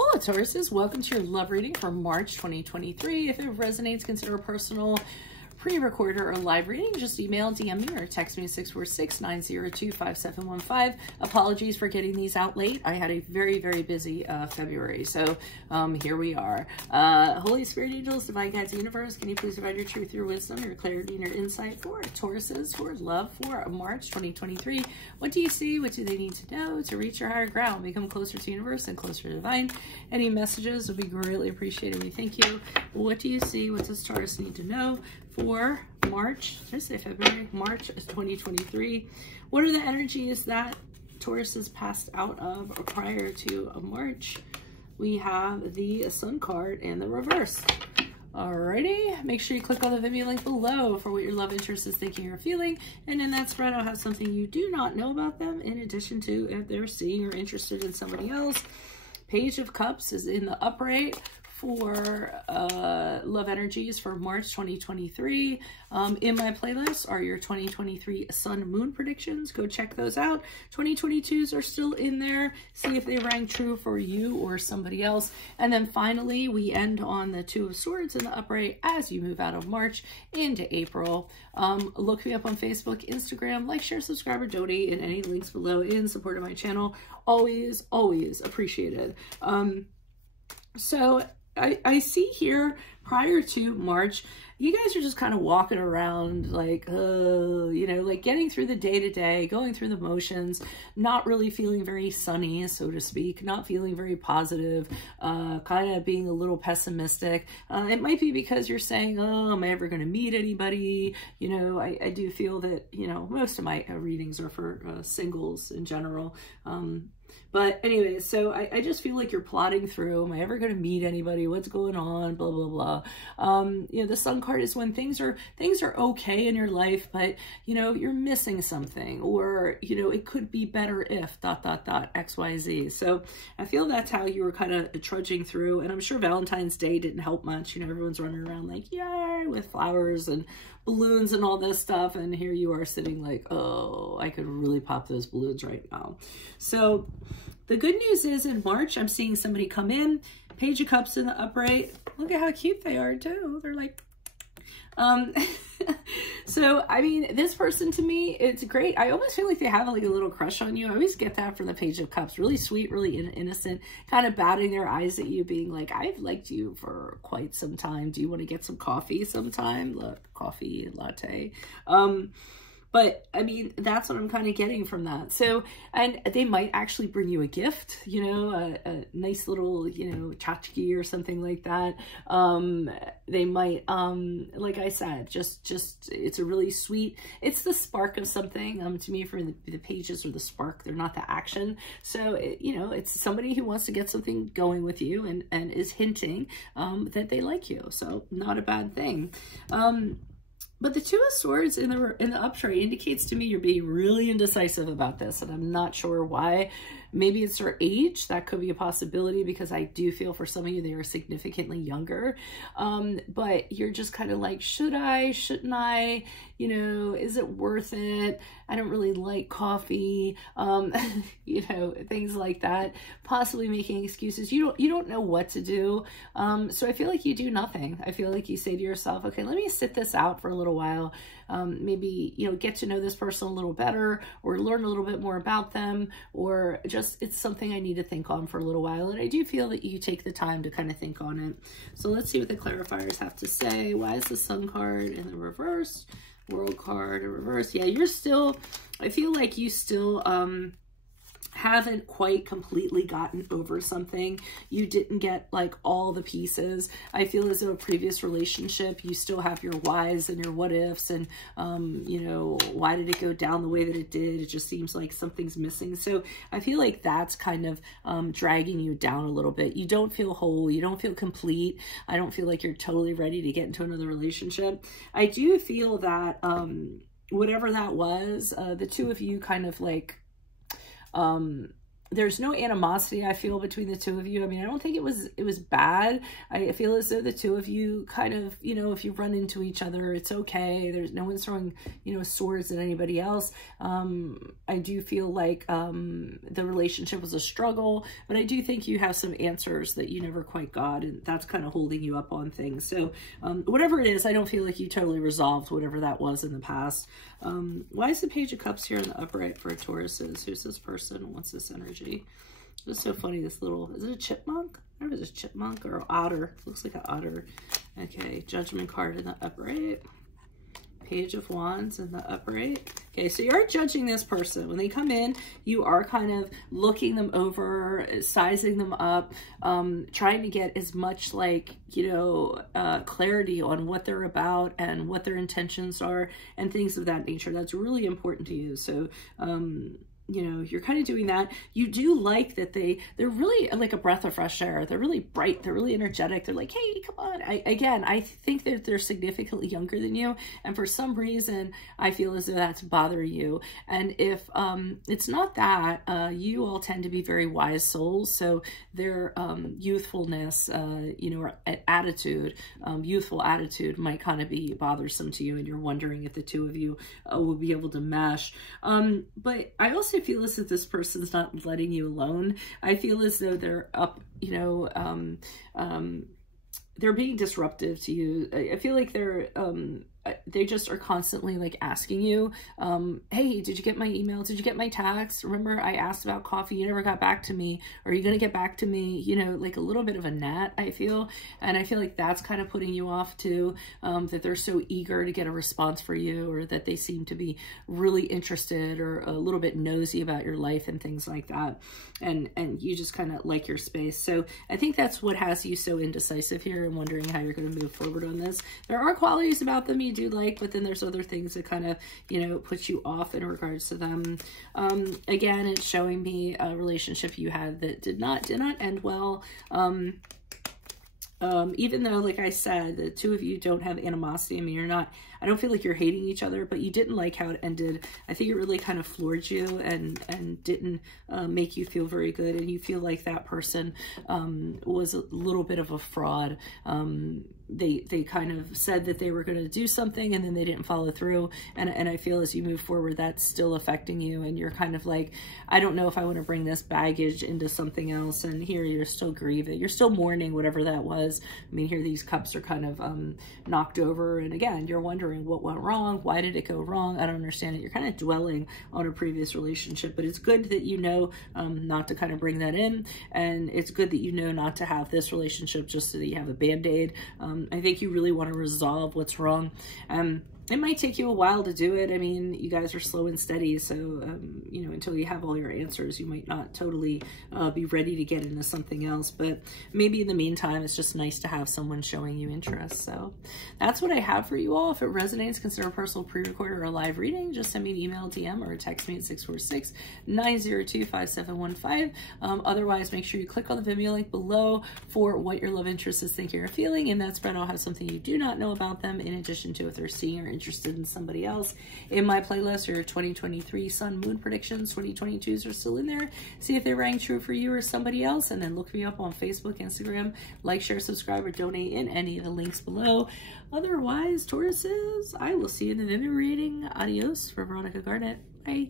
Hola Tauruses, welcome to your love reading for March 2023. If it resonates, consider a personal pre-recorded or live reading. Just email, DM me, or text me at 646-902-5715. Apologies for getting these out late. I had a very, very busy February, so here we are. Holy Spirit, Angels, Divine Guides, Universe, can you please provide your truth, your wisdom, your clarity, and your insight for Tauruses, for love, for March 2023? What do you see? What do they need to know to reach your higher ground, become closer to Universe and closer to Divine? Any messages would be greatly appreciated. We thank you. What do you see? What does Taurus need to know for March, did I say February? March 2023. What are the energies that Taurus has passed out of prior to March? We have the Sun card in the reverse. Alrighty, make sure you click on the Venmo link below for what your love interest is thinking or feeling. And in that spread, I'll have something you do not know about them, in addition to if they're seeing or interested in somebody else. Page of Cups is in the upright for love energies for March 2023. In my playlist are your 2023 sun moon predictions. Go check those out. 2022s are still in there. See if they rang true for you or somebody else. And then finally, we end on the Two of Swords in the upright as you move out of March into April. Look me up on Facebook, Instagram, like, share, subscribe, or donate, and any links below in support of my channel. Always, always appreciated. So I see here prior to March, you guys are just kind of walking around like, you know, like getting through the day-to-day, going through the motions, not really feeling very sunny, so to speak, not feeling very positive, kind of being a little pessimistic. It might be because you're saying, oh, am I ever going to meet anybody? You know, I do feel that, you know, most of my readings are for singles in general. But anyway, so I just feel like you're plotting through, am I ever going to meet anybody? What's going on? Blah, blah, blah. You know, the Sun card is when things are okay in your life, but, you know, you're missing something, or, you know, it could be better if ... X, Y, Z. So I feel that's how you were kind of trudging through. And I'm sure Valentine's Day didn't help much. You know, everyone's running around like, yay, with flowers and balloons and all this stuff. And here you are sitting like, oh, I could really pop those balloons right now. So the good news is in March, I'm seeing somebody come in, Page of Cups in the upright. Look at how cute they are too. They're like, so, I mean, this person to me, it's great. I almost feel like they have like a little crush on you. I always get that from the Page of Cups. Really sweet, really innocent, kind of batting their eyes at you, being like, I've liked you for quite some time. Do you want to get some coffee sometime? Look, coffee and latte. But I mean, that's what I'm kind of getting from that. So, and they might actually bring you a gift, you know, a nice little, you know, tchotchke or something like that. They might, like I said, just, it's a really sweet, it's the spark of something. To me, for the pages or the spark, they're not the action. So, you know, it's somebody who wants to get something going with you and is hinting, that they like you. So not a bad thing. But the Two of Swords in the upright indicates to me you're being really indecisive about this, and I'm not sure why. Maybe it's their age. That could be a possibility, because I do feel for some of you they are significantly younger. But you're just kind of like, should I? Shouldn't I? You know, is it worth it? I don't really like coffee. You know, things like that. Possibly making excuses. You don't know what to do. So I feel like you do nothing. I feel like you say to yourself, okay, let me sit this out for a little while. Maybe, you know, get to know this person a little better, or learn a little bit more about them, or just, it's something I need to think on for a little while. And I do feel that you take the time to kind of think on it. So let's see what the clarifiers have to say. Why is the Sun card in the reverse? World card in reverse. Yeah, you're still, I feel like you still, haven't quite completely gotten over something. You didn't get like all the pieces. I feel as though a previous relationship, you still have your whys and your what ifs, and you know, why did it go down the way that it did? It just seems like something's missing. So I feel like that's kind of dragging you down a little bit. You don't feel whole. You don't feel complete. I don't feel like you're totally ready to get into another relationship. I do feel that whatever that was, the two of you kind of like there's no animosity, I feel, between the two of you. I mean, I don't think it was bad. I feel as though the two of you kind of, you know, if you run into each other, it's okay. There's no one's throwing, you know, swords at anybody else. I do feel like the relationship was a struggle, but I do think you have some answers that you never quite got, and that's kind of holding you up on things. So whatever it is, I don't feel like you totally resolved whatever that was in the past. Why is the Page of Cups here in the upright for Tauruses? Who's this person? What's this energy? It's so funny, this little, is it a chipmunk? I don't know if it's a chipmunk or an otter. Looks like an otter. Okay, Judgment card in the upright. Page of Wands in the upright. Okay, so you are judging this person. When they come in, you are kind of looking them over, sizing them up, trying to get as much, like, you know, clarity on what they're about and what their intentions are and things of that nature. That's really important to you. So, you know, you're kind of doing that. You do like that they're really like a breath of fresh air. They're really bright. They're really energetic. They're like, hey, come on. I think that they're significantly younger than you. And for some reason, I feel as though that's bothering you. And if it's not that, you all tend to be very wise souls. So their youthfulness, you know, or attitude, youthful attitude might kind of be bothersome to you. And you're wondering if the two of you will be able to mesh. But I also feel as if this person's not letting you alone. I feel as though they're up, you know, they're being disruptive to you. I feel like they just are constantly like asking you, hey, did you get my email? Did you get my text? Remember I asked about coffee, you never got back to me. Are you going to get back to me? You know, like a little bit of a gnat, I feel. And I feel like that's kind of putting you off too, that they're so eager to get a response for you, or that they seem to be really interested or a little bit nosy about your life and things like that. And you just kind of like your space. So I think that's what has you so indecisive here and wondering how you're going to move forward on this. There are qualities about them you do like, but then there's other things that kind of, you know, put you off in regards to them. Again, it's showing me a relationship you had that did not end well. Even though, like I said, the two of you don't have animosity. I mean, I don't feel like you're hating each other, but you didn't like how it ended. I think it really kind of floored you and didn't make you feel very good. And you feel like that person was a little bit of a fraud. They kind of said that they were going to do something and then they didn't follow through. And I feel as you move forward, that's still affecting you. And you're kind of like, I don't know if I want to bring this baggage into something else. And here you're still grieving. You're still mourning whatever that was. I mean, here these cups are kind of knocked over. And again, you're wondering what went wrong. Why did it go wrong? I don't understand it. You're kind of dwelling on a previous relationship, but it's good that you know not to kind of bring that in. And it's good that you know not to have this relationship just so that you have a Band-Aid. I think you really want to resolve what's wrong. It might take you a while to do it. I mean, you guys are slow and steady, so, you know, until you have all your answers, you might not totally be ready to get into something else, but maybe in the meantime, it's just nice to have someone showing you interest. So that's what I have for you all. If it resonates, consider a personal pre-record or a live reading. Just send me an email, DM, or text me at 646-902-5715. Otherwise, make sure you click on the Vimeo link below for what your love interest is thinking or feeling. In that spread, I'll have something you do not know about them, in addition to if they're seeing or interested in somebody else. In my playlist, your 2023 sun moon predictions. 2022s are still in there. See if they rang true for you or somebody else, and then look me up on Facebook, Instagram. Like, share, subscribe, or donate in any of the links below. Otherwise, Tauruses, I will see you in the Vimeo reading. Adios for Veronica Garnet. Bye.